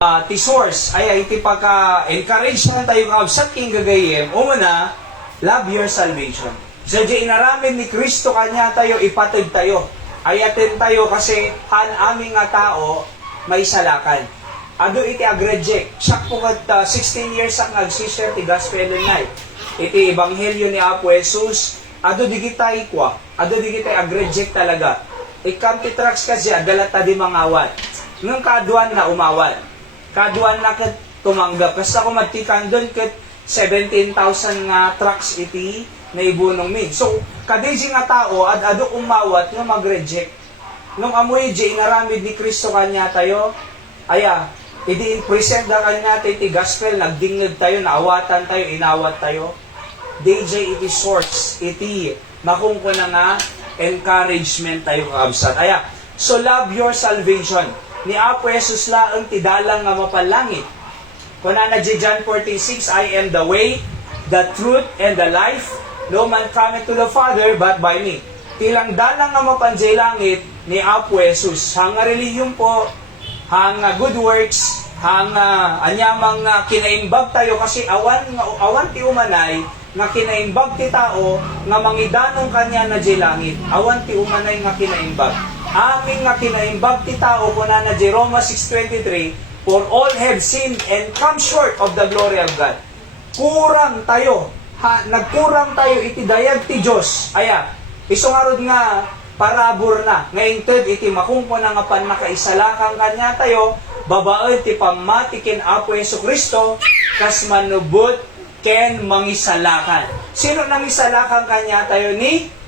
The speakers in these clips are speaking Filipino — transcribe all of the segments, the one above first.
ti source ay iti pagka-encourage na tayo kabsat king gagayem, umuna, love your salvation. So, di inaramid ni Kristo kanya tayo, ipatid tayo. Ayatin tayo kasi han aming nga tao, may salakan. Ado iti agreject. Siya po 16 years ang nag-share ti gospel night. Iti ebanghelyo ni Apo Jesus, ado digitay kwa, ado digitay agreject talaga. Ikam ti tracks kasi adalata di mangawat. Nung kaduan na umawat. Kaduan na kat tumanggap. Basta ko magtikan doon kat 17,000 nga trucks iti na ibunong min. So, kadiji nga tao, ado umawat nga mag-reject. Nung amoy di inaramid ni Kristo kanya tayo, idi present na kanya tayo iti gospel, nagdingig tayo, naawatan tayo, inawat tayo. DJ iti source, iti makungkuna nga encouragement tayo kaabsat. So love your salvation. Ni Apo Jesus laang tidalang nga mapalangit. Kuna na John 14:6, I am the way, the truth, and the life. No man cometh to the Father but by me. Tilang dalang nga mapanjay langit ni Apo Jesus. Hanga religion po, hanga good works, hanga anyamang kinaimbag tayo kasi awan ti umanay nga kinaimbag ti tao nga mangidanong kanya na di langit. Awan ti umanay nga kinaimbag. Aming nga kinaimbag ti tao kuna na di Roma 6:23, for all have sinned and come short of the glory of God. Kurang tayo, nagkurang tayo iti dayag ti Diyos. Isungarod nga parabor na. Ngayon ted iti makungko na nga pan nakaisalakang kanya tayo, babae ti pamatikin Apo Jesucristo, kas manubot ken mangisalakan. Sino nangisalakan kanya tayo? Ni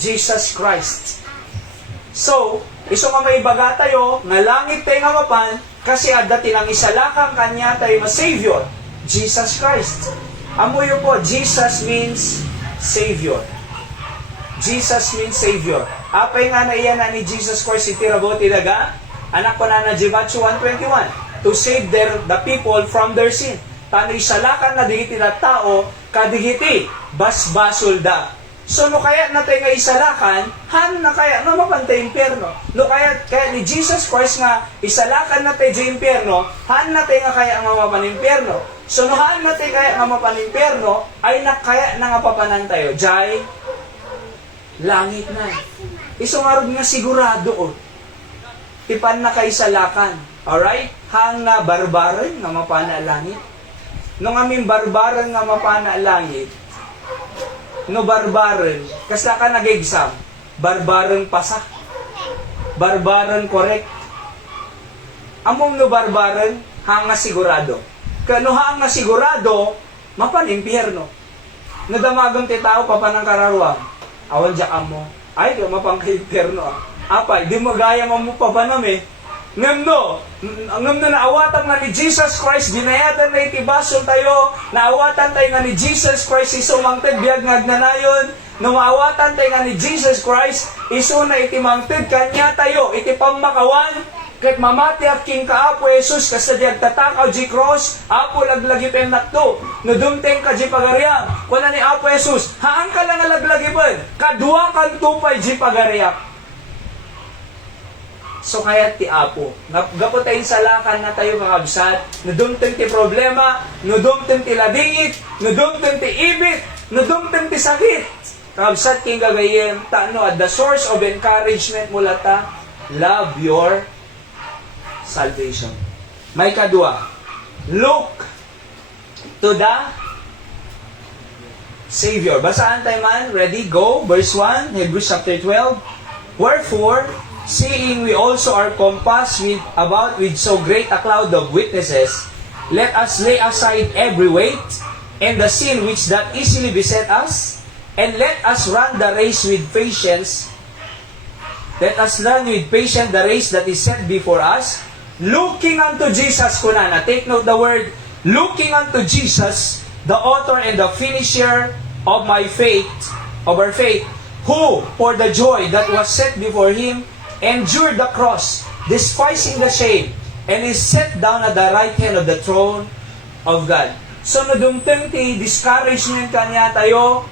Jesus Christ. So, iso nga may baga tayo, nga langit tayo nga mapan, kasi adati nang isalakang kanya tayo nga Savior, Jesus Christ. Amoyo po, Jesus means Savior. Jesus means Savior. Apay nga na iyan na ni Jesus Christ itirabo tidaga, anak ko na na Matthew 1:21, to save the people from their sin. Tano isalakan na digiti na tao, kadigiti, basbasol da. So, no kaya natin nga isalakan, han na kaya nga mapantay impyerno. No kaya ni Jesus Christ nga isalakan natin di impyerno, han natin nga kaya nga mapanimpyerno. So, no han natin kaya nga mapanimpyerno, ay nakaya na nga papanan tayo. Jai, langit na. Isungarod nga sigurado, tipan na kaisalakan. Alright? Hang nga barbaran nga mapana langit. Nung aming barbaran nga mapana langit, no barbaran, kasla ka nag-exam, barbaran pasa, barbaran correct. Among no barbaran, hanga sigurado. Kano hanga sigurado, mapanimpyerno. Nadamagang ti tao, papanang kararwang, awan diya amo, ay, di mapang impyerno. Apay, di mo gaya mo papanam Ngam na naawatan nga ni Jesus Christ, ginayatan na itibasol tayo, naawatan tayo nga ni Jesus Christ, isumangted biyag ngagnanayon, naawatan tayo nga ni Jesus Christ, iso na itimangted kanya tayo, itipamakawan, kat mamati at king ka Apo Jesus, kasadyag tatakaw di cross, Apo laglagipin nakto, nudumteng ka di pagariyak, kuna ni Apo Jesus, haang ka lang laglagipin, kadua kang tupay di pagariyak. So kaya ti Apo, gapo tayong salakan na tayo kakabsat, nudumteng ti problema, nudumteng ti labingit, nudumteng ti ibit, nudumteng ti sakit. Kakabsat king gagayem, tano at the source of encouragement mula ta, love your salvation. May kadua, look to the Savior. Basahan tayo man, ready, go, verse 1, Hebrews chapter 12. Wherefore, seeing we also are compassed about with so great a cloud of witnesses, let us lay aside every weight and the sin which doth easily beset us, and let us run the race with patience. Let us run with patience the race that is set before us, looking unto Jesus. Kunana, take note the word, looking unto Jesus, the author and the finisher of our faith, who, for the joy that was set before him, endured the cross, despising the shame, and is set down at the right hand of the throne of God. So, nadumteng ti discouragement kanya tayo,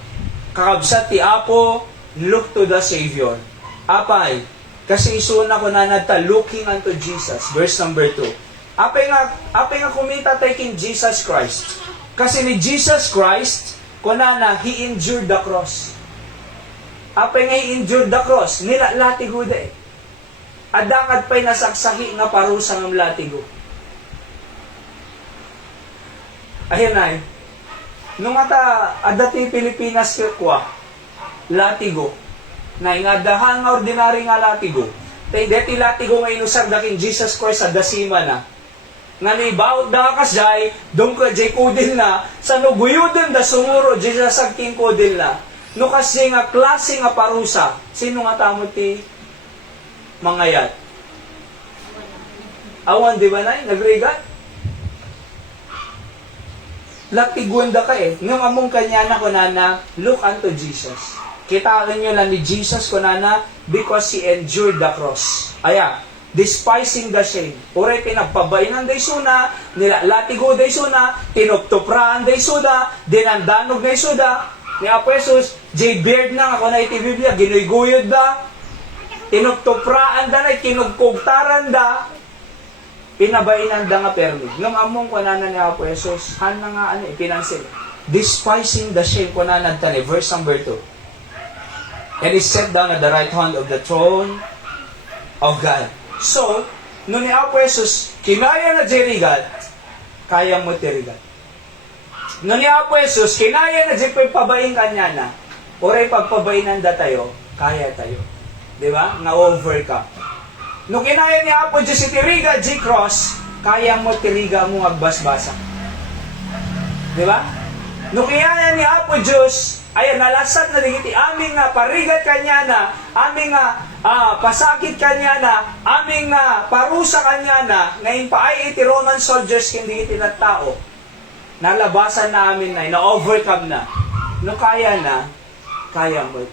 kakabsat ti Apo, look to the Savior. Apay, Kasi isuna ko na nata looking unto Jesus. Verse number 2. Apay nga kumita tayo king Jesus Christ. Kasi ni Jesus Christ, kunana, He endured the cross. Apay nga He endured the cross, nila latigo da eh. Adakad pa'y nasaksahi nga parusa ng latigo. Ayan na eh. Nung adati Pilipinas kwa, latigo, na ingadahan nga ordinary nga latigo, tay deti latigo nga inusar daking Jesus Christ sa dasima na, nga nibaot da kasay, dong ka jay kudil na, sa nuguyudin da sumuro, jay sasagking kudil na, no kasi nga klase nga parusa, sino nga tamo ti mangayat? Awan, di ba na? Nagrigat? Latiguan da ka eh. Ngam among kanya na kunana, look unto Jesus. Kitaan nyo lang ni Jesus kunana because He endured the cross. Aya, despising the shame. Ure pinagpabainan day suna, nilalatigo day suna, tinuptupraan day suna, dinandanog day suna, ni Apo Jesus, J-beard na ako na iti Biblia, ginuygoyod da, tinuptupraan da na, kinugkugtaran da, pinabainan da nga permi. Ngam among kunana ni Apo Jesus, hana nga ipinansin. Despising the shame kunana tani, verse number 2. And He sat down at the right hand of the throne of God. So, nung ni Apo Jesus, kinaya na jirigat, kaya mo tirigat. Nung ni Apo Jesus, kinaya na jipay pabayin kanya na, oray pagpabainan da tayo, kaya tayo. Di ba? Na-overcome. Nung kinaya ni Apo Jesus itiriga, J-cross, kaya mo tiriga mo agbasbasa. Di ba? Nung kinaya ni Apo Jesus, ayan, nalasat na digiti, aming nga parigat kanya na, aming nga pasakit kanya na, aming nga parusa kanya na, ngayon pa ay iti Roman soldiers hindi iti na tao. Nalabasan na amin na, na-overcome na. No kaya na, kaya mo.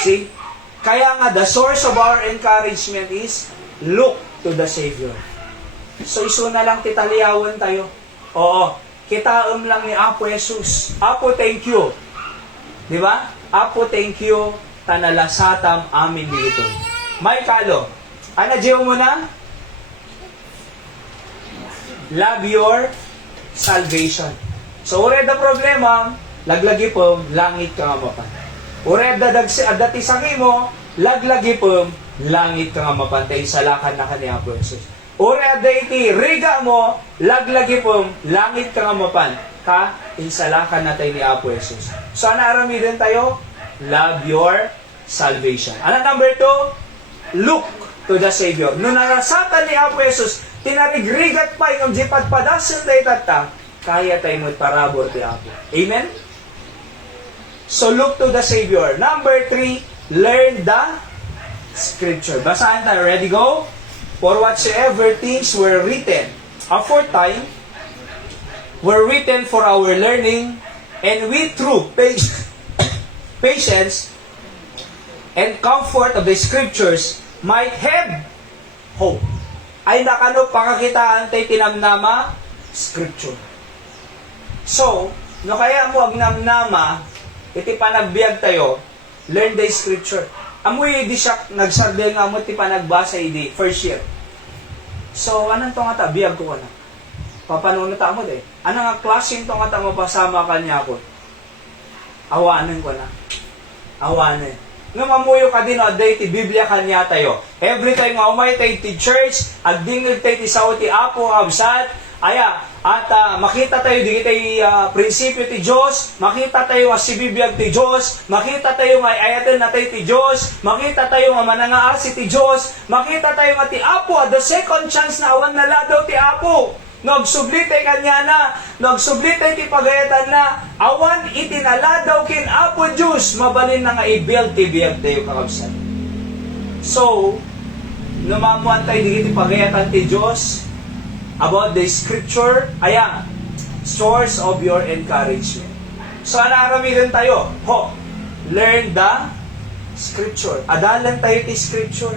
See? Kaya nga, the source of our encouragement is, look to the Savior. So, iso na lang titaliyawan tayo. Oo, kitaam lang ni Apo Jesus. Apo, thank you. Di ba? Apo, thank you, tanalasatam amin dito. May kalo. Ano, Diyo mo na? Love your salvation. So, ured na problema, laglagi po, langit ka nga mapan. Ured na dati sangi mo, laglagi po, langit ka nga mapan. Tayo salakan na kanya Apo Jesus. Ured na iti, riga mo, laglagi po, langit ka nga mapan. Ka, insalakan natin ni Apo Jesus. So, ano arami din tayo? Love your salvation. Ano number 2? Look to the Savior. Nung narasatan ni Apo Jesus, tinarigrigat pa yung jipagpadasin tayo tata, kaya tayo mo't parabor ti Apo. Amen? So, look to the Savior. Number 3, learn the Scripture. Basahan tayo. Ready, go? For whatsoever things were written aforetime, were written for our learning, and we through patience and comfort of the Scriptures might have hope. Ay nakano pakakitaan tayo tinamnama? Scripture. So, no kaya mo agnamnama, iti panagbiag tayo, learn the Scripture. Amoy di siya nagsarday nga mo ti panagbasa idi, first year. So, anong to nga ta? Biag ko na. Papanunod mo de. Ano nga klaseng to nga ta mapasama kanya ko? Awanan ko na. Awanan. Nga mamuyo ka din o day ti Biblia kanya tayo. Every time nga umay tayo ti church, agdingil tayo ti sao ti Apo absat, aya, at makita tayo di tayo prinsipyo ti Diyos, makita tayo nga si Biblia ti Diyos, makita tayo nga ayaten na tayo ti Diyos, makita tayo nga manangaasi ti Diyos, makita tayo nga ti Apo, the second chance na awan na ladaw ti Apo. Nagsublitay kanya na, nagsublitay ti pagayatan na, awan itinala daw kin Apo Diyos, mabalin na nga i-build ti biyag tayo kakabsan. So, lumamuan tayo di ti pagayatan ti Diyos, about the Scripture, ayan, source of your encouragement. So, anaramirin tayo, learn the Scripture. Adalan tayo ti Scripture.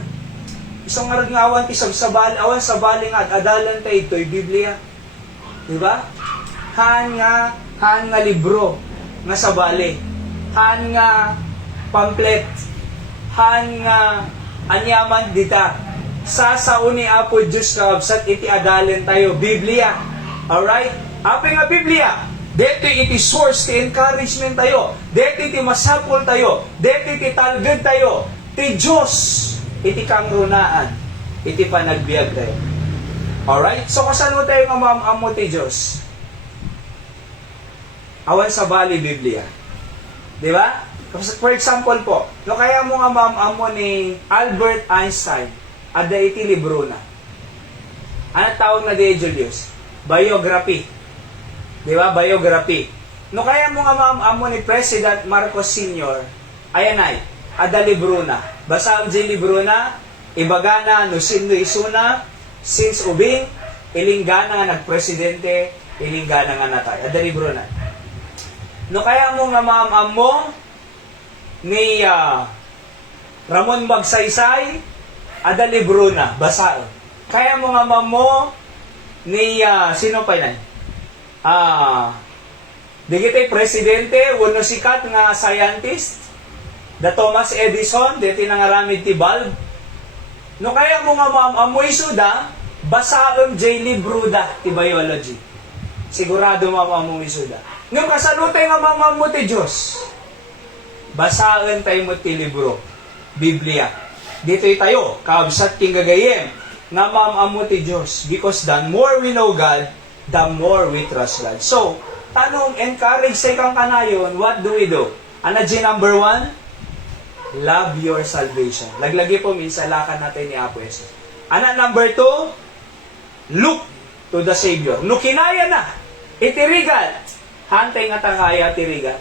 Isang ngawan ti sabsabal, awan sabaling at adalan tayo ito'y Biblia. Diba? Han nga libro nga sabali. Han nga pamphlet. Han nga anyaman dita. Sasauni apo Diyos kaabsat iti adalen tayo, Biblia. Alright? Apo nga Biblia, dito iti source ti encouragement tayo. Dito iti masapol tayo. Dito iti talgad tayo. Ti Diyos, iti kangrunaan. Iti panagbiag tayo. Alright? So, kasano tayo nga maamamo ti Diyos? Awan sa Bali, Biblia. Di ba? For example po, no kaya mo nga maamamo ni Albert Einstein, ada iti libro na. Ano tawag na di Julius? Biography. Di ba? Biography. No kaya mo nga maamamo ni President Marcos Sr., ayan ay, ada libro na. Basa ang libro na, ibagana, no sino isuna, since ubing, ilinggana nga nagpresidente, ilinggana nga natay. Ada libro na. No kaya mo nga maamamo ni Ramon Magsaysay, ada libro na, basaon. Kaya mo nga mamo ni, sino pa yan? Di kita'y presidente, uno sikat nga scientist, da Thomas Edison, di tinangaramid ti bulb. No kaya mo nga amoy suda, basaon jay libro da, ti biology. Sigurado amoy suda. Nung kasalutay nga mamamo ti Diyos, basaon tayo mo ti libro, Biblia. Dito'y tayo, kaabsat king gagayem, nga mamamo ti Diyos. Because the more we know God, the more we trust God. So, tanong, encourage sa ikang kanayon, what do we do? Ano di number 1? Love your salvation. Laglagi po minsan lakan natin ni Apo Jesus. Ano number 2? Look to the Savior. No kinaya na, itirigal. Hantay nga kaya tirigal.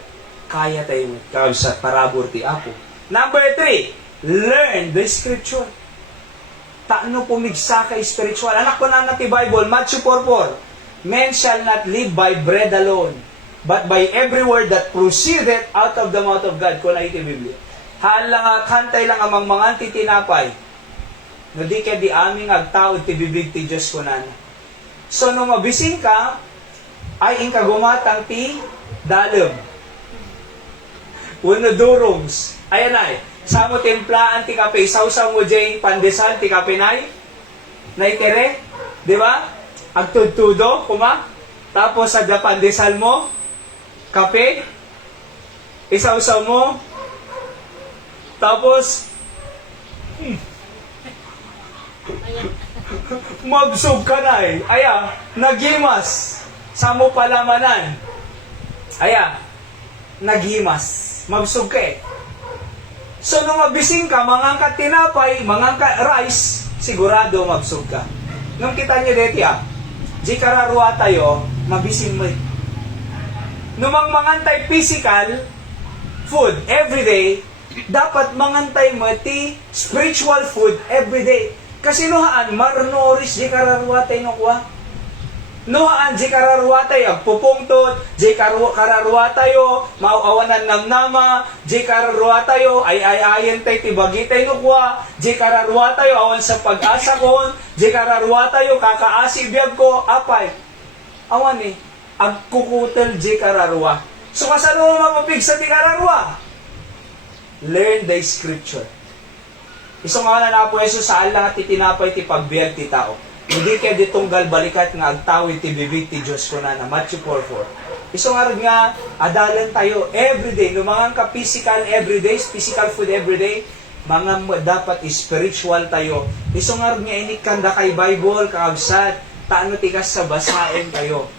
Kaya tayo kaabsat parabor ti Apo. Number 3, learn the Scripture. Taano pumigsa ka spiritual. Anak ko na ti Bible, Matthew 4:4. Men shall not live by bread alone, but by every word that proceedeth out of the mouth of God. Kung na iti Biblia. Hantay lang amang mga titinapay. No di ka di aming agtaod ti bibig ti Diyos ko na. So, nung mabising ka, ay inka gumatang ti dalem. Uno durungs. Ayan ay. Sa mo templaan ti kape, sausaw mo jay pandesal ti kape nay. Naitere, di ba? Agtudtudo, kuma. Tapos sa pandesal mo, kape, isausaw mo. Tapos, mabsog ka na eh. Aya, nagimas. Sa mo palamanan. Aya, nagimas. Mabsog ka eh. So, nung mabising ka, mangangkat tinapay, mangangkat rice, sigurado mabsog ka. Nung kita nyo deti di kararwa tayo, mabising mo. Nung mangantay physical food everyday, dapat mangantay mo ti spiritual food everyday. Kasi nohaan, marnoris di kararwa tayo nakuha. Nohaan, di kararwa tayo, agpupungtot, di kararwa tayo, mauawanan namnama, di kararwa tayo, ay-ayan tayo, tibagi tayo nukwa, di kararwa tayo, awan sa pag-asa kon, di kararwa tayo, kakaasi biyag ko, apay. Awan eh, agkukutel di kararwa. So kasano mo mamapig sa di kararwa? Learn the Scripture. Isang nga na po Jesus sa alang at itinapay ti pagbiag ti tao. Hindi kaya ditunggal balikat nga agtawid ti bibig ti Diyos ko na Matthew 4:4. Isang nga adalan tayo everyday. No mga ka physical everyday, physical food everyday, mga dapat spiritual tayo. Isang nga inikanda kay Bible, kaabsat, taano tikas sa basain tayo.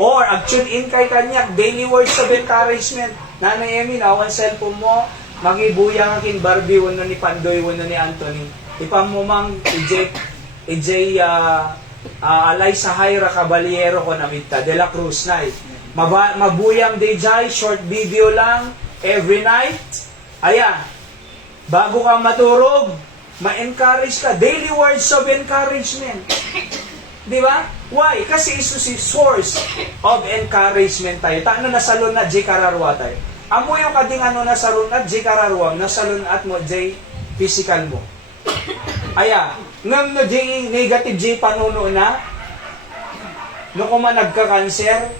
Or, ag-tune in kay kanyak, daily words of encouragement. Nanay Emi, nawan cellphone mo, magibuyang akin Barbie, wano ni Pandoy, wano ni Anthony. Ipamumang alay sa Jaira Caballero ko namita, De La Cruz na mabuyang day jay, short video lang, every night. Ayan, bago ka maturog, ma-encourage ka, daily words of encouragement. Di ba? Why? Kasi iso si source of encouragement tayo. Taano nasalon na di kararwa tayo. Amo yung kading ano nasalon at di kararwa, nasalon at mo di physical mo. Aya, ngam no di negative di panuno na, no kuma nagka-cancer,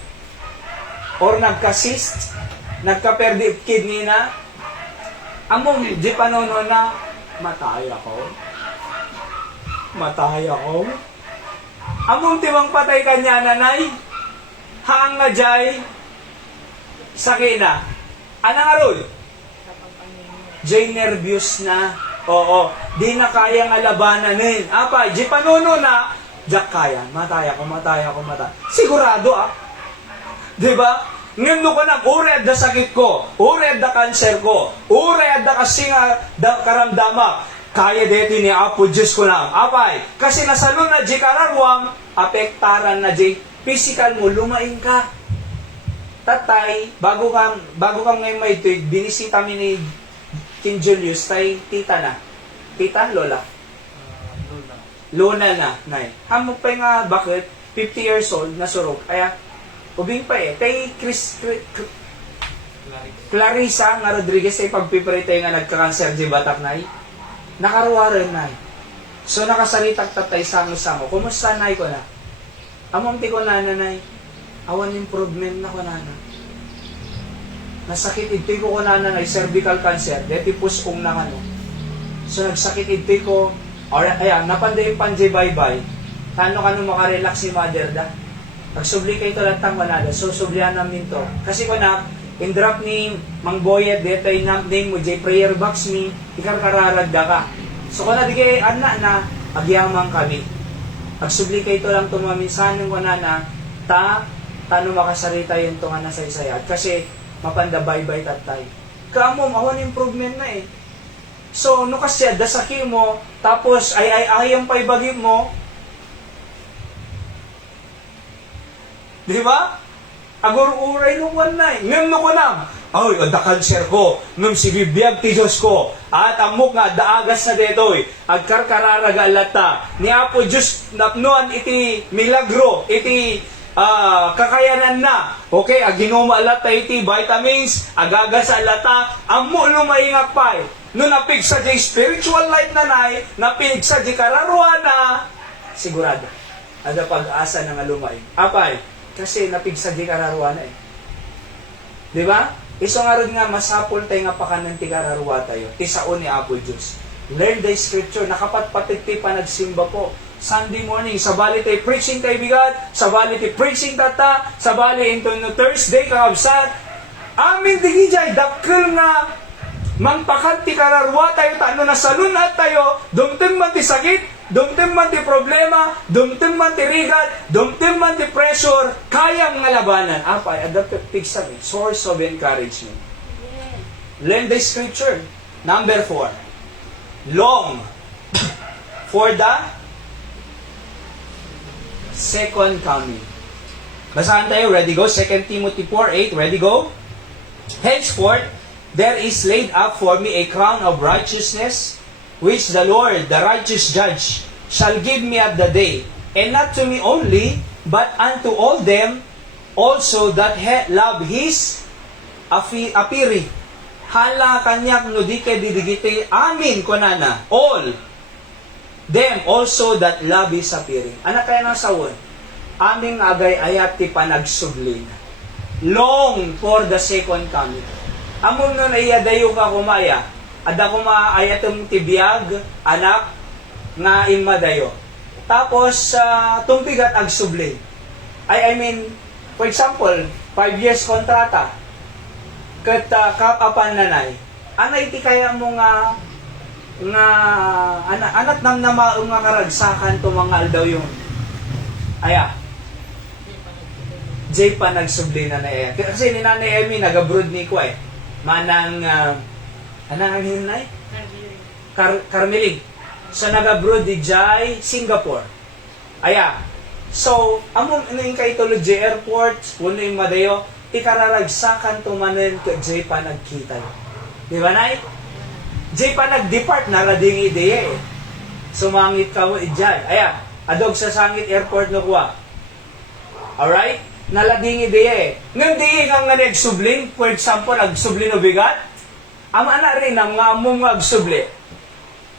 or nagka-cyst, nagka-perdi kidney na, among di panuno na, Matay ako. Matay ako. Among timang patay kanya, nanay. Hang nga jay. Sakit na. Anang aroy? Jay nervyos na. Oo. Di na kaya nga labanan eh. Apa, di panuno na. Diyak kaya. Matay ako. Sigurado Diba? Ngayon ko na, ured da sakit ko, ured da cancer ko, ured da kasinga da karamdama, kaya deti ni Apo Diyos ko na. Apay, kasi nasalun na di kararwang, apektaran na di physical mo, lumain ka. Tatay, bago kang ngayon may tuig, binisita mi ni King Julius, tay tita na. Tita, lola? Lola na, nay. Hamog pa nga, bakit? 50 years old, nasurok. Kaya, ubing pa kay Clarissa nga Rodriguez ay pagpipritay nga nagka-cancer di batak nay. Nakaruwa rin nay. So nakasalitag tatay samo-samo. Kumusta nay ko na? Among ti ko na nay. Awan improvement na ko na. Nasakit iti ko na nay cervical cancer. Deti puskong na kano. So nagsakit iti ko. Or ayan, napanday panjay bye-bye. Tano kano makarelax si mother da? Pagsubli kayo ito latang manada, so sublihan namin to. Kasi ko na, in-drop ni Mang Boyet, detay name mo, jay prayer box mi, ikarkararagda ka. So ko na, di kayo, na, agyamang kami. Pagsubli kayo ito lang tumaminsanin ko na, tano makasarita yun ito nga nasaysayat. Kasi, mapanda bye-bye tatay. Kaamo, mawan improvement na eh. So, no kasi, dasaki mo, tapos, ayang paibagin mo, di ba? Agur-uray nung wanay. Ngam no ko na. Ay, da cancer ko. Ngam si bibiyag ti Diyos ko. At amok nga, daagas na detoy. Agkarkararaga alata. Ni Apo Diyos, napnuan iti milagro. Iti kakayanan na. Okay, aginoma alata iti vitamins. Agagas alata. Amo lumaingak pa'y. No napig sa di spiritual life na nay, napig sa di kararuan na, sigurado. Ada pag-asa na nga lumaing. Apay, kasi napigsa di kararuwa na eh. Di ba? Iso nga rin nga, masapol tayo nga pakanan ti kararuwa tayo. Tisaon ni Apo Diyos. Learn the scripture. Nakapatpatig ti pa nagsimba po. Sunday morning, sabali tayo preaching tayo bigat, sabali tayo preaching tata, sabali into no Thursday, kakabsat. Amin di gijay, dakil nga, mangpakat ti kararuwa tayo, tano na salunat tayo, dumtim man ti sakit, dumtim man ti problema, dumtim man ti rigat, dumtim man ti pressure, kayang nga labanan. Apay, adaptive sabi, source of encouragement. Learn the scripture. Number 4. Long for the second coming. Basahan tayo, ready go? 2 Timothy 4:8, ready go? Henceforth, there is laid up for me a crown of righteousness, which the Lord, the righteous judge, shall give me at the day, and not to me only, but unto all them also that love His appearing. Hala kanyak no di kay didigiti, amin konana, all them also that love His appearing. Anak kaya ng sawon, aming agay ayat ti panagsubling. Long for the second coming. Amon nun ay adayo ka kumaya, ada ko maayatom tibiyag, anak, nga imadayo. Tapos, tumpigat ag subli. I mean, for example, 5 years kontrata, kat kapapan nanay, anay ti kaya mo nga anak nang namaong nga karagsakan to mga aldaw yung, Jay pa nagsubli na na eh. Kasi ni Nanay Emmy, nag-abroad ni ko eh. Manang, anang hinay? Carmeling. So, nag-abroad di Jai, Singapore. So, among yung kay Tulog J Airport, puno yung madayo, ikararagsakan tumanin ka Jay pa nagkita. Di ba, Nay? Jay pa nag-depart, narading ideya eh. Sumangit ka mo, Jai. Adog sa Sangit Airport no kuha. Alright? Nalading ideya eh. Ngayon di nga nagsubling, for example, nagsubli no bigat, ama na rin ang nga mong nagsubli.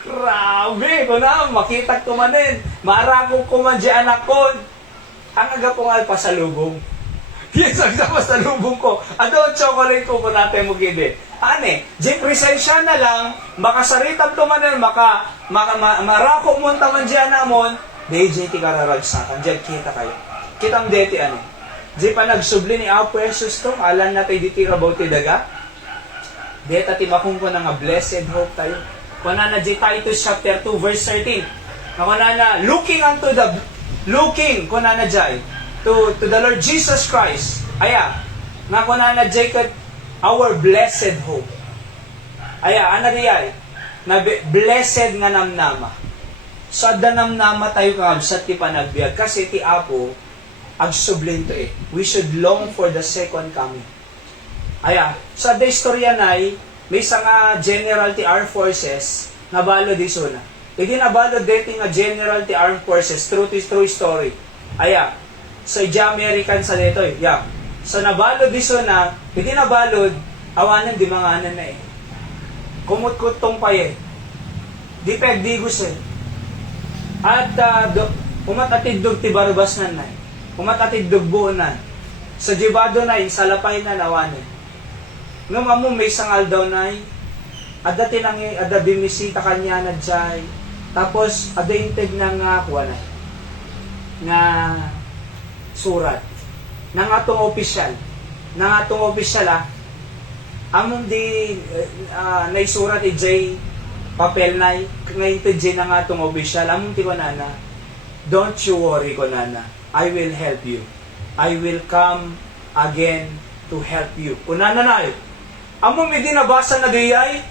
Grabe, ko na, makita ko manin. Marako ko man di anak ko. Ang aga ko nga pasalubong. Yes, ang sama sa lubong ko. Ano, chocolate ko po natin mo gide. Ane, di presensya na lang, makasaritam to manan, marako mo taman dyan namon, di ti kararagsakan, dyan kita kayo. Kitang deti ano. Di pa nagsubli ni Apo Jesus to, alam na tayo diti rabaw ti daga. Deta ti makung ko na nga blessed hope tayo. Kuna na di Titus chapter 2 verse 13. Kuna na looking kuna na jay to the Lord Jesus Christ. Aya, nga kuna na jay our blessed hope. Aya, ana diyay na blessed nga namnama. So adda namnama tayo kakabsat ti panagbiag kasi ti Apo agsublin to We should long for the second coming. Aya, sa the istorya nay, may isang general ti Armed Forces nabalo di suna. Hindi nabalo dati nga general ti Armed Forces true story. Aya, sa American sa dito yeah. So nabalo di suna, hindi nabalod, awanan di mga anan na Kumut-kutong pa Di pegdigos At umatatidog ti barbas na umatatidog buo na. Sa jibado na salapay na nawanin. Nung amo may sangal daw na ada tinangi, ada bimisita kanya na dyan. Tapos, ada integ na nga kuha na. Nga surat. Nang atong opisyal. Among di naisurat ijay papel na ngayon to dyan na nga atong opisyal. Among ti ko nana, don't you worry ko nana. I will help you. I will come again to help you. Kunana na Among may dinabasa na diyay,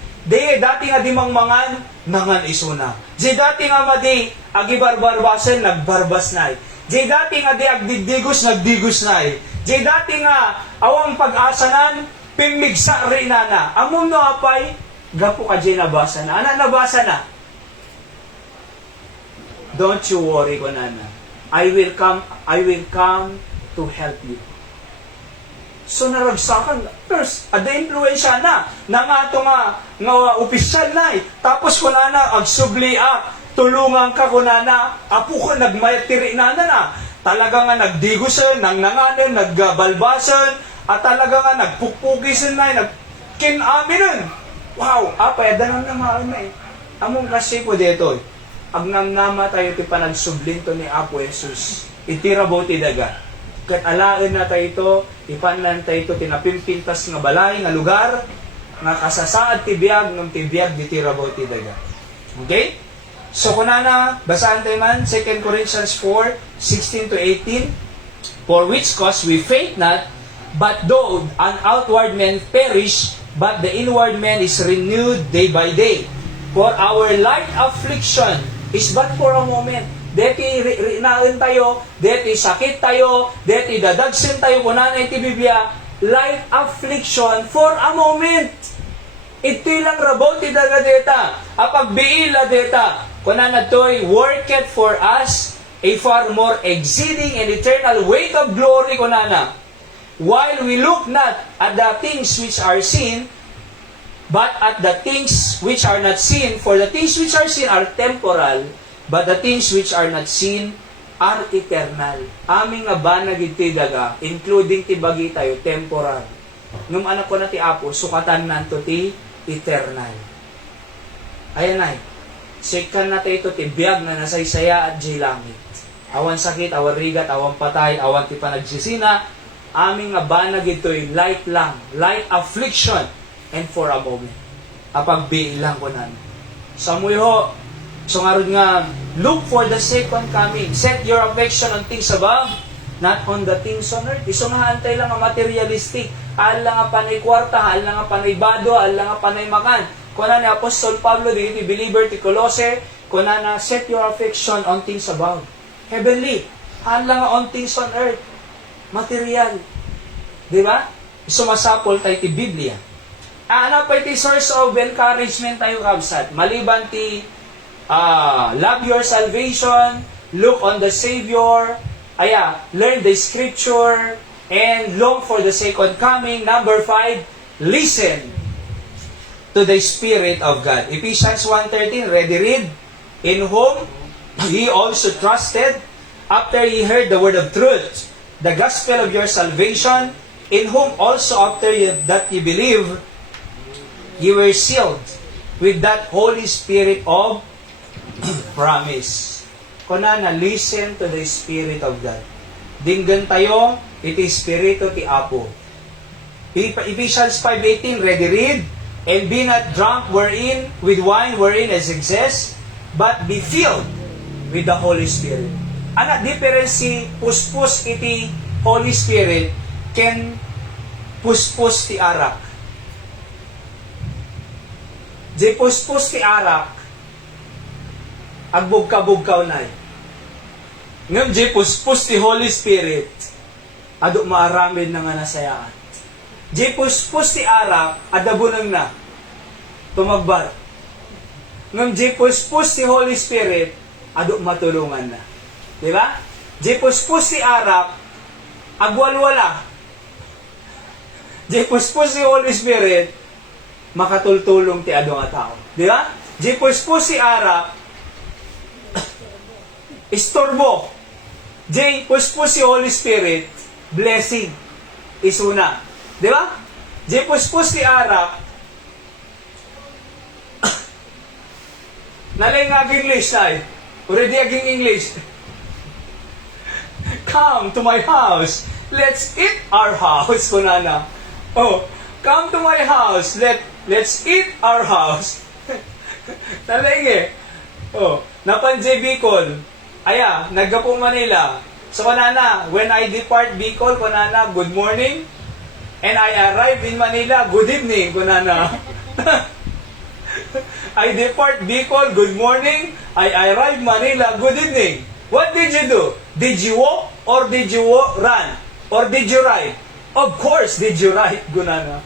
dati nga di mangan isuna. Di dati nga madi, agibarbarbasan, nagbarbas na Di dati nga di agdigdigos, nagdigos na Di dati nga awang pag-asanan, pimigsa rin na. Among no apay, gapo ka di nabasa na. Ana nabasa na? Don't you worry ko nana. I will come to help you. So naragsakan, first, ada influensya na nga ito nga opisyal na Tapos kunana, agsubli tulungan ka kunana, apo ko nagmayatiri na. Talaga nga nagdigusan, nanganan, nagbalbasan, at talaga nga nagpukpukisan nagkinaminan. Wow, apay, adanan na maan Among kasi po dito, agnamnama tayo ti panagsublin to ni Apo Jesus. Itirabo ti daga. Kat alaan na tayo ito, ipanlan tayo ito, tinapimpintas nga balay, nga lugar, nga kasasaad ti biyag, ng ti biyag, di tirabo ti daga. Okay? So, kunana, basaan tayo man, 2 Corinthians 4, 16 to 18, for which cause we faint not, but though an outward man perish, but the inward man is renewed day by day. For our light affliction is but for a moment. Deti rinaan tayo, deti sakit tayo, deti dadagsin tayo, kunanay ti Biblia, light affliction for a moment. Ito lang rabaw ti daga deta, apagbiila deta, kunana to'y worketh for us a far more exceeding and eternal weight of glory, kunana. While we look not at the things which are seen, but at the things which are not seen, for the things which are seen are temporal, but the things which are not seen are eternal. Aming nga banag iti daga, including ti bagi tayo, temporal. Nung anak ko na ti Apo, sukatan nanto ti eternal. Ayan ay, sikan na ito ti biyag na nasaysaya at di langit. Awan sakit, awan rigat, awan patay, awan ti panagsisina, aming nga banag ito'y light lang, light affliction, and for a moment. Apagbiilang ko na. Samuyo, so nga look for the second coming. Set your affection on things above, not on the things on earth. Isumahaantay lang ang materialistic. Hal lang ang panay kwarta, hal lang ang panay bado, hal lang ang panay makan. Kuna ni Apostol Pablo, di believer ti Colossae, kuna na set your affection on things above. Heavenly. Hal lang on things on earth. Material. Di ba? Sumasapol tayo ti Biblia. Ano pa iti source of encouragement tayo kabsat? Maliban ti love your salvation, look on the Savior, learn the Scripture, and long for the second coming. Number 5, listen to the Spirit of God. Ephesians 1:13, ready read. In whom he also trusted, after he heard the word of truth, the gospel of your salvation, in whom also after that you believe, you were sealed with that Holy Spirit of promise. Kunana, listen to the Spirit of God. Dinggan tayo, iti Espiritu ti Apo. Ephesians 5:18, ready read, and be not drunk wherein, with wine wherein is excess, but be filled with the Holy Spirit. Ana difference si puspos iti Holy Spirit ken puspos ti arak. Di puspos ti arak agbugka-bugkaw na. Ngam di puspos ti Holy Spirit adu maaramin na nga nasayaan. Di puspos ti arak adabunang na tumagbar. Ngam di puspos ti Holy Spirit adu matulungan na. Di ba? Di puspos ti arak agwalwala. Di puspos ti Holy Spirit makatultulong ti adu nga tao. Di ba? Di puspos ti arak istorbo. Di puspos ti Holy Spirit blessing isuna. Di ba? Di puspos ti arak nalay nga English ay. Already aging English. Come to my house. Let's eat our house. Kunana. Oh, come to my house. Let's eat our house. Nalay eh. Oh, napanjay Bicol. Aya, naggapo Manila. So kunana, when I depart Bicol, kunana, good morning. And I arrive in Manila, good evening. Kunana. I depart Bicol, good morning. I arrive Manila, good evening. What did you do? Did you walk or did you run? Or did you ride? Of course, did you ride? Gunana.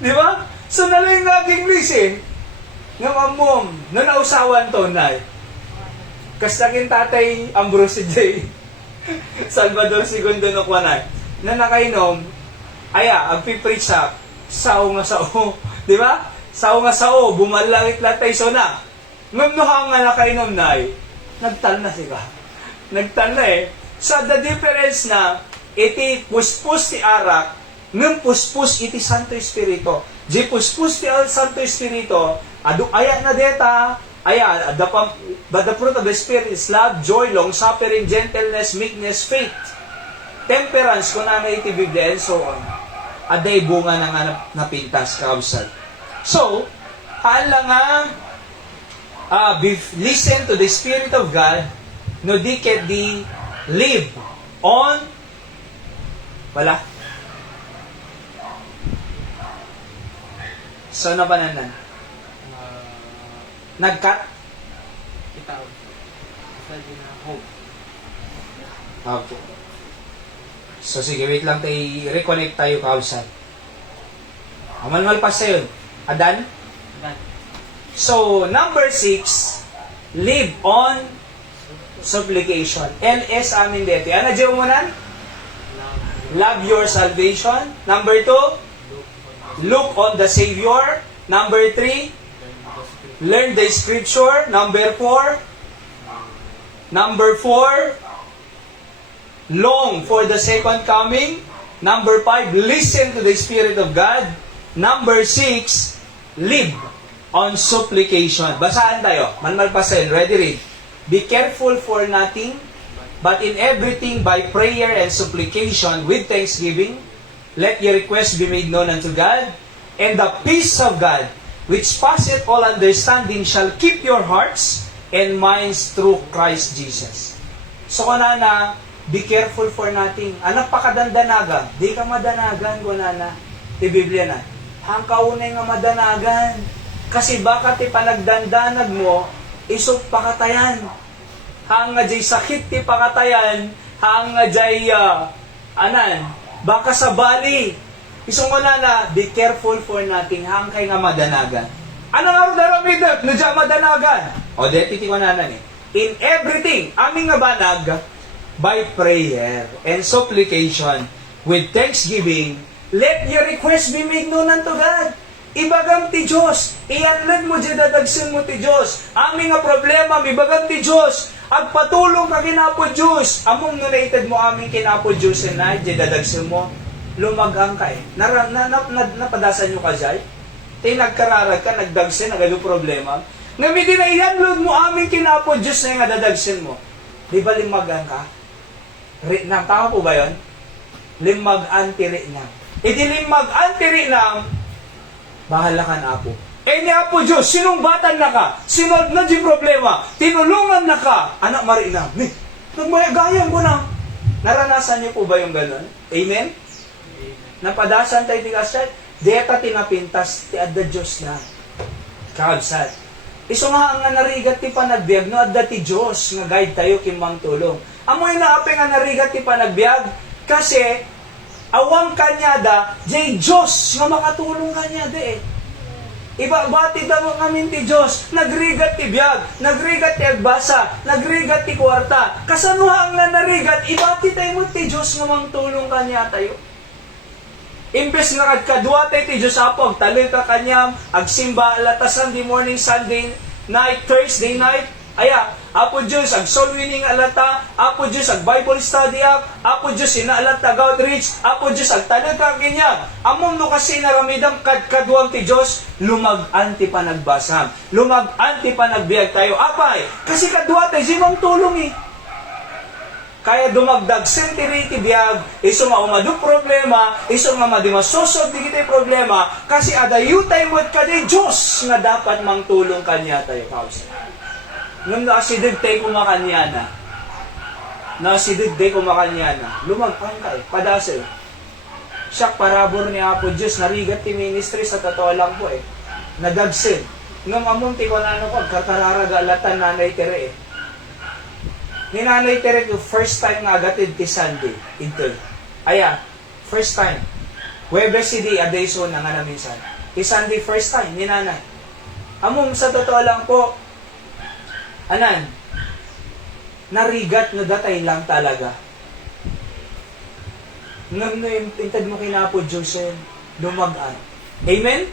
Di ba? So nalang nga English eh. Nga mamom, na nausawan to na Kastakin tatay Ambrose J. Salvador II no kwanay. Na nakainom, aya, agpipreach sa sao nga sao. Di ba? Sao nga sao, bumalangit latay so na. Ngumnuhang nga nakainom na nagtal na siya. Nagtal na eh. So the difference na, iti puspus ti arak, ngum puspus iti Santo Espiritu. Di puspus ti Santo Espiritu, adu aya na deta, aya, but the fruit of the Spirit is love, joy, long-suffering, gentleness, meekness, faith, temperance, kung na iti Biblia, and so on. Aday bunga na nga napintas kaabsal. So, hala nga, listen to the Spirit of God, no di ket di live on, wala. So, napananan? Nag-cut? Itaw. Pwede na hope. Okay. So, sige, wait lang tayo. Reconnect tayo kausan. Amal-mal pa sa'yo. Adan? Adan. So, number 6, live on supplication. LS amin dito. Ano dyan mo nan? Love your salvation. Number 2, look on the Savior. Number 3, learn the Scripture. Number 4, long for the second coming. Number 5, listen to the Spirit of God. Number 6, live on supplication. Basahan tayo. Manmalpasen. Ready, read. Be careful for nothing, but in everything by prayer and supplication with thanksgiving, let your requests be made known unto God, and the peace of God, which passeth all understanding, shall keep your hearts and minds through Christ Jesus. So kunana, be careful for nothing. Anak pakadandanaga, di ka madanagan kunana. Ti Biblia na. Hang kaunay nga madanagan. Kasi baka ti panagdandanag mo, isok pakatayan. Hang nga jay sakit ti pakatayan, hang nga jay baka sa bali. Isong kunana, be careful for nothing. Hang kay nga madanagan. Ano nga daramidot? No dyan madanagan. O deti ti kunana ni. In everything, aming nga banag, by prayer and supplication with thanksgiving, let your request be made known unto God. Ibagam ti Diyos. Iyanlad mo dyan dadagsin mo ti Diyos. Aming nga problema, ibagam ti Diyos. Agpatulong ka kinapo Diyos. Among related mo aming kinapo Diyos na, di dadagsin mo, lumagang ka eh. Napadasan nyo ka dyan? Nagkararag ka, nagdagsin, nagalo problema. Ngami din na ihanlod mo aming kinapo Diyos na nga dadagsin mo. Di ba limagang ka? Ritnang, tama po ba yun? Limagan tiri nang. E di limagan tiri nang, bahala ka na Apo. Eh ni Apo Diyos, sinumbatan na ka, sinolve na di problema, tinulungan na ka, anak marina, nagmayagayan ko na. Naranasan niyo po ba yung ganun? Amen? Napadasan tayo di kasya, deta tinapintas, ti adda Diyos na. Kakabsat. Iso nga nga narigat ti panagbiag, no adda ti Diyos, nga guide tayo kimang tulong. Amoy na ape nga narigat ti panagbiag, kasi, awang kanyada, jay Diyos nga makatulong kanyada eh. Iba, batid mo ngamin ti Diyos, nagrigat ti biyag, nagrigat ti agbasa, nagrigat ti kwarta. Kasanuhang na narigat, ibati tayo mo ti Diyos nga mangtulong kanya tayo. Imbes nga kadwa tayo ti Diyos apog, taloy ka kanyam, agsimba, latasan di morning, Sunday night, Thursday night, aya, Apo Diyos, ag soul winning alata, Apo Diyos, ag Bible study up, Apo Diyos, inaalata outreach, Apo Diyos, ag talog ka ganyan. Among no kasi naramidang kadwang ti Diyos, lumag-an ti panagbasam, lumag-an ti panagbiag tayo. Apay, kasi kadwa tayo, simang tulong eh. Kaya dumagdag sentiri ti biag, iso nga umadu problema, iso nga madimasosod di kita problema, kasi adayu tayo mo't kadi Diyos nga dapat mangtulong kanya tayo. Nung nakasidid tayo kumakanyana, lumagpang ka eh, padasel. Siyak parabor ni Apo Diyos, narigat ti ministry sa totoo lang po eh. Nagagsin. Nung amunti ko na ano ko, kakararagalatan nanay tere eh. Ni nanay tere ko, first time nga agatid ti Sunday, ito. Aya, first time. Webes CD, adayso na nga na minsan. Ti Sunday, first time, ni nanay. Among sa totoo lang po, anan, narigat na datay lang talaga. Ngam no intad mo kinapo Diyos lumagan. Amen?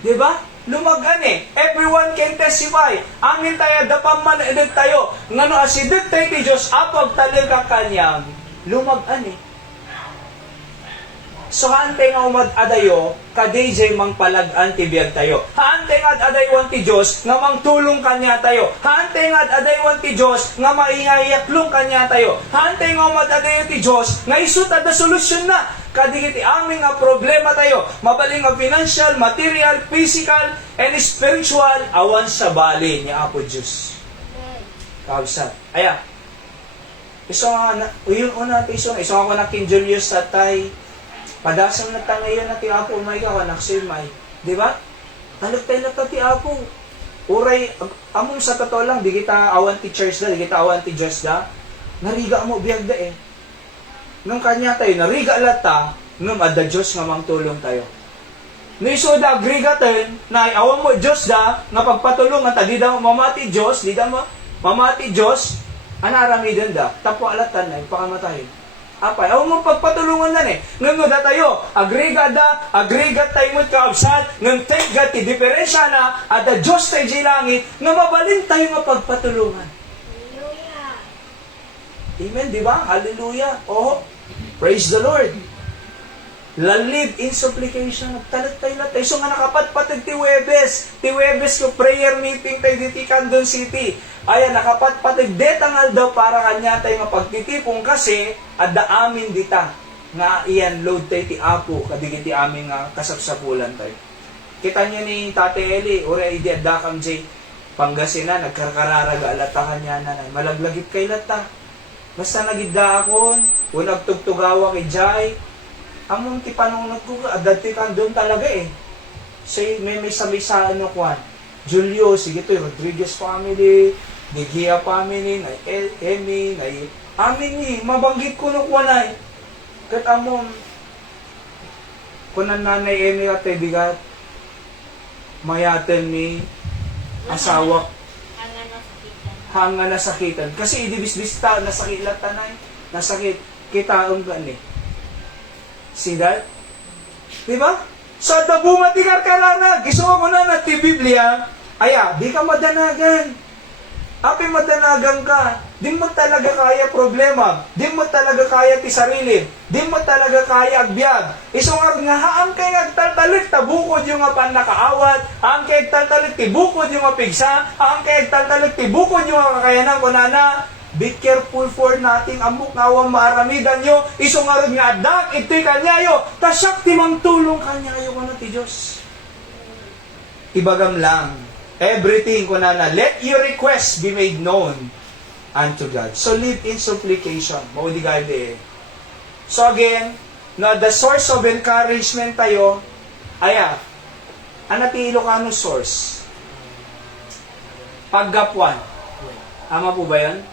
Diba? Lumagan eh. Everyone can testify. Amin tayo, dapaman edad tayo. Ngano asidad tayo ti Diyos, apag talaga kanyang lumagan eh. So haantay nga umad-adayo, kadijay mang palag-an ti biyag tayo. Haantay nga adaywan ti Diyos, nga mang tulong kanya tayo. Haantay nga adaywan ti Diyos, nga maingayaklong kanya tayo. Haantay nga umad-adayo ti Diyos, nga isut ada solusyon na. Kadigiti aming nga problema tayo. Mabaling nga financial, material, physical, and spiritual, awan sa bali ni Apo Diyos. Kausap. Aya. Iso nga, yun una, iso nga na King Julius tatay, padasang na ta ngayon na ti Apo, may ka, naksimay. Di ba? Talagtay na ta ti Apo. Uray, among sa totoo lang, di kita awan ti church da, di kita awan ti Diyos da, nariga mo biyag da eh. Nung kanya tayo, nariga lata, nung adda Diyos nga mangtulong tayo. Nung iso da, agrigaten, na awan mo Diyos da, nga pagpatulungan ta, di da mamati Diyos, di da mamati Diyos, anaramidan da, tapo alatan na, pakamatay. Apay, awan mo pagpatulungan na eh. Nung da tayo, agrigat tayo mo't kaabsat, nung tayo ti diferensya na, at the Diyos tayo di langit, nga mabalin tayo mapagpatulungan. Hallelujah. Amen, di ba? Hallelujah. Oh, praise the Lord. Lalib in supplication, talat tayo latay. So nga nakapatpatid ti Webes ko prayer meeting tayo diti Candon City. Ayan, nakapatpatid detangal daw para kanya tayo mapagtitipong kasi adda amin dita nga iyan load tayo ti Apo kadigiti amin nga kasapsapulan tayo. Kita niyo ni Tate Eli, ura idi adda kam jay Pangasinan, nagkarkararaga alata kanya na malaglagip kay lata. Basta nagidda akon, o nagtugtugawa kay Jai, among ti panunod ko, adati kan doon talaga eh. Say, may sa ano kwan, Julio, sige to, Rodriguez family, Degia family, na Emi, na amin ni, mabanggit ko no kwan ay. Kat among, kunan nanay Emi at bigat, mayaten mi, asawa, hanga nasakitan. Kasi idibis-bis ta, nasakit lang tanay, nasakit, kita ang gani. See that? Diba? Sa tabunga ti karkarana, gisuwa ko na ti Biblia, aya, di ka madanagan. Api madanagang ka. Di mo talaga kaya problema. Di mo talaga kaya ti sarili. Di mo talaga kaya agbyag. Isungar nga, haang kay agtaltalit, tabukod yung nga pan nakaawat. Haang kay agtaltalit, tibukod yung nga pigsa. Haang kay agtaltalit, tibukod yung nga kakayanan ko nana. Be careful for nating amok nawang maaramidan nyo. Isungar nga, dak, ito'y kanyayo. Tasyak timang tulong kanyayo ko na ti Diyos. Ibagam lang. Everything ko na let your request be made known unto God. So live in supplication. Maudi galde. So again, no, the source of encouragement tayo, ti Ilocano source. Paggapuan. Tama po ba yan?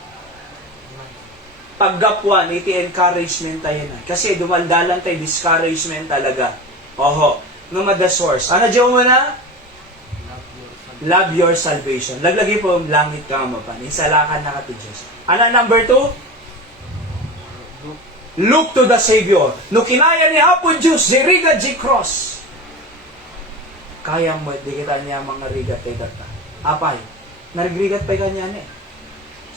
Paggapuan, iti encouragement tayo na. Kasi dumaldalan tayo, discouragement talaga. Oho. No, the source. Diyan mo na? Love your salvation. Laglagi po langit ka mapan. Insalakan na ka ti Diyos. Number 2? Look to the Savior. No kinaya ni Apo Diyos, ziriga di cross. Kayang mo, di kita niya mga rigat kay data. Apay, narigrigat pa kanya ni.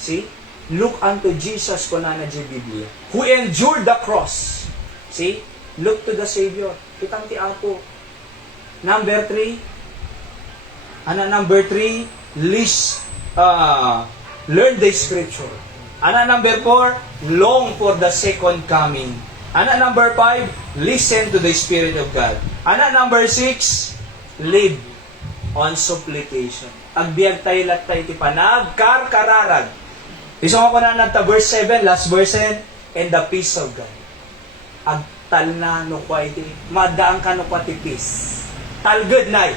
See? Look unto Jesus ko na di Biblia. Who endured the cross. See? Look to the Savior. Kitang ti Apo. Number 3, number 3, learn the scripture. Number 4, long for the second coming. Number 5, listen to the Spirit of God. Number 6, live on supplication. Agbiag tayo lat tayo ti panag, kararag. Isang ako na nagta verse 7, last verse 10, and the peace of God. Agtal na no kwa iti, madaan ka no kwa ti peace. Talgod na.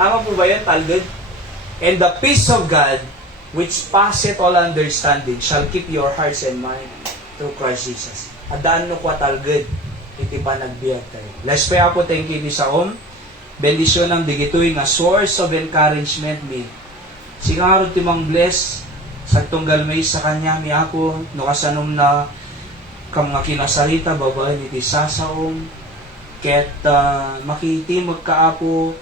Tama po ba yun, talgod? And the peace of God, which passeth all understanding, shall keep your hearts and mind through Christ Jesus. Adaan no kwa talgod, iti panagbiag tayo. Let's pray po, thank you sa bendisyon ng digitoy nga source of encouragement mi. Sigaro timang bless sa tunggal may sa kanya mi ako, no kasanom na kam nga kinasarita, babae iti sasaom, ket makiti magkaapo,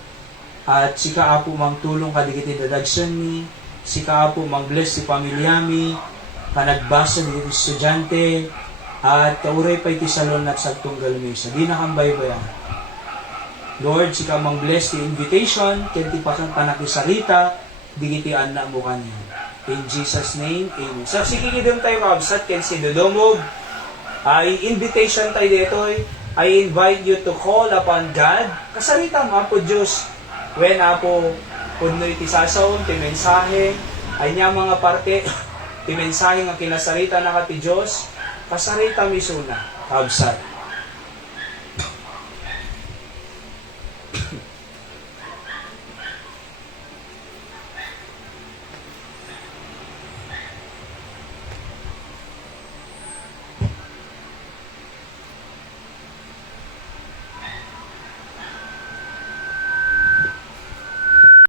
at si kaapo mang tulong kadigiti dadagsan mi, si kaapo mang bless si pamilya mi, panagbasa di estudyante, at uray pa iti salon at sagtunggal mi. Sa di nakambay ba yan? Lord, si ka mang bless the invitation, kenti panakisarita, digiti na mo kanya. In Jesus' name, amen. So, sikikidom tayo kabsat, ken si Dodomog, ay invitation tayo dito, I invite you to call upon God. Kasarita mo po Diyos, when apo puno iti sasaon, ti mensahe, ay niya mga parte, ti mensahe nga kinasarita na ka ti Diyos, kasarita misuna, kabsat.